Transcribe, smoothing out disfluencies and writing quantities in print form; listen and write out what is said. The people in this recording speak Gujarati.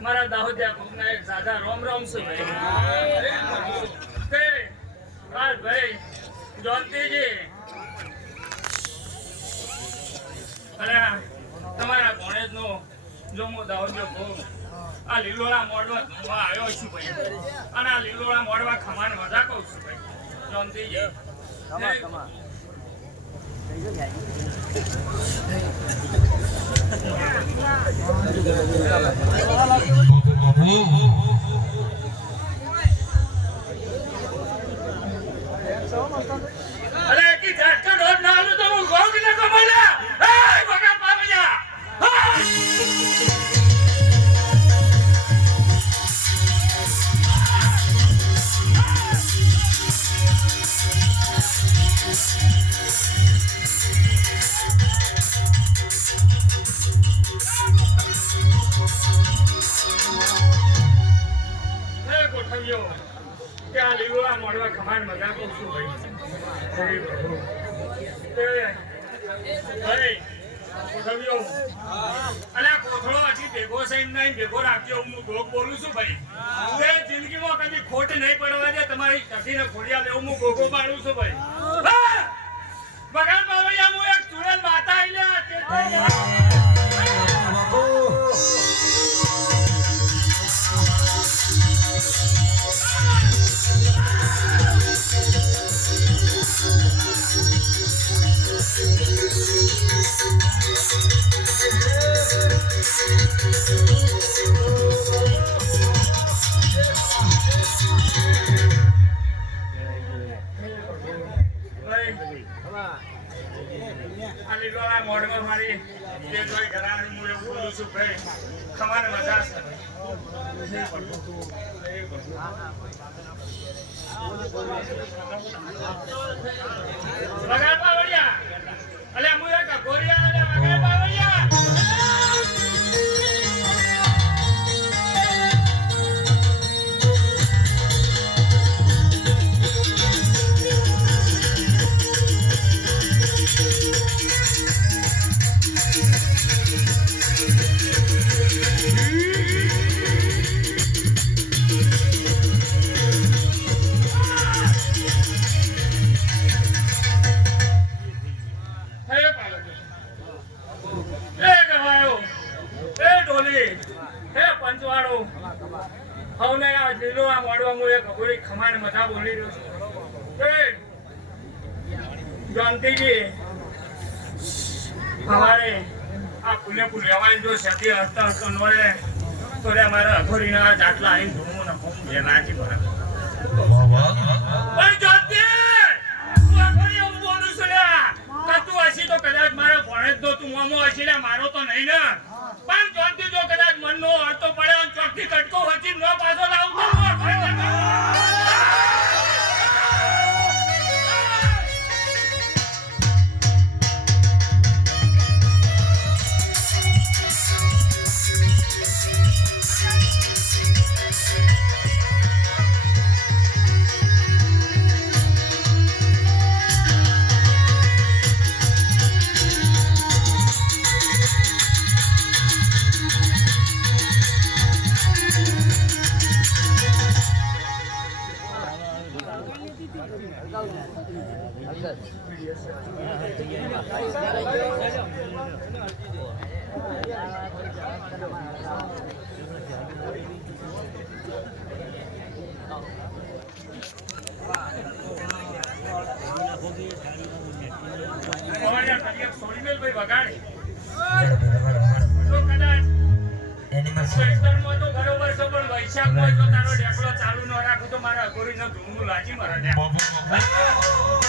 મારા દાહોદિયા કોમના એક દાદા રોમ રોમ છે ભાઈ તે હાલ ભાઈ જોનતીજી અરે તમારા ગણેશનો જો હું દાહોદિયો કહું આ લીલોડા મોડવા આવ્યો છું ભાઈ અને આ લીલોડા મોડવા ખમાન મજા કહું છું ભાઈ જોનતીજી અરે કી ઝટકા ડોટ ના આલું તો હું ગોંગ ને કમાલ્યા એ ભગવાન બાબજા क्या લીલોડા મોડવા ખમાન મજા કહું છું ભાઈ ભાઈ કોથળિયો અલા કોથળો હજી ભેગો સહીન નહીં ભેગો રાખજો હું ભોગ બોલું છું ભાઈ તે જિંદગીમાં કદી ખોટ નહીં પડવા દે તમારી ટકીને ખોડિયા લેવું હું ભોગો પાડું છું ભાઈ બગાડ બાવળિયા હું એક ચુડેલ માતા આઈલા મોડમાં મારી જે કોઈ ઘરાણી હું એવું બોલું છું ભાઈ ખમાને મજા છે બગાડ પાવડિયા અલે હું એક ગોરિયા અલે બગાડ પાવડિયા ખમાન મજા બોલી રહ્યો છું જાનતીજી અમારે આ પુલે લેવાની જો શક્તિ હસ્તા નોળે તો રે મારા અઘોરીના જાટલા આઈને ધૂમું ને ફોમ બે નાચી પડે પણ જાનતી તું અઘોરી હું બોલું છું લે કે તું હસી તો કદાચ મારા ભણે જ તું મોમો હસી લે મારો તો નહીં ને પણ જાનતી જો કદાચ મનનો અર્થો પડે અને ચોકથી કટકો હસી ન પાછો લાવતો વૈશાખ ચાલુ ન રાખું તો મારા અઘોરી નો ધૂમું લાજી મારા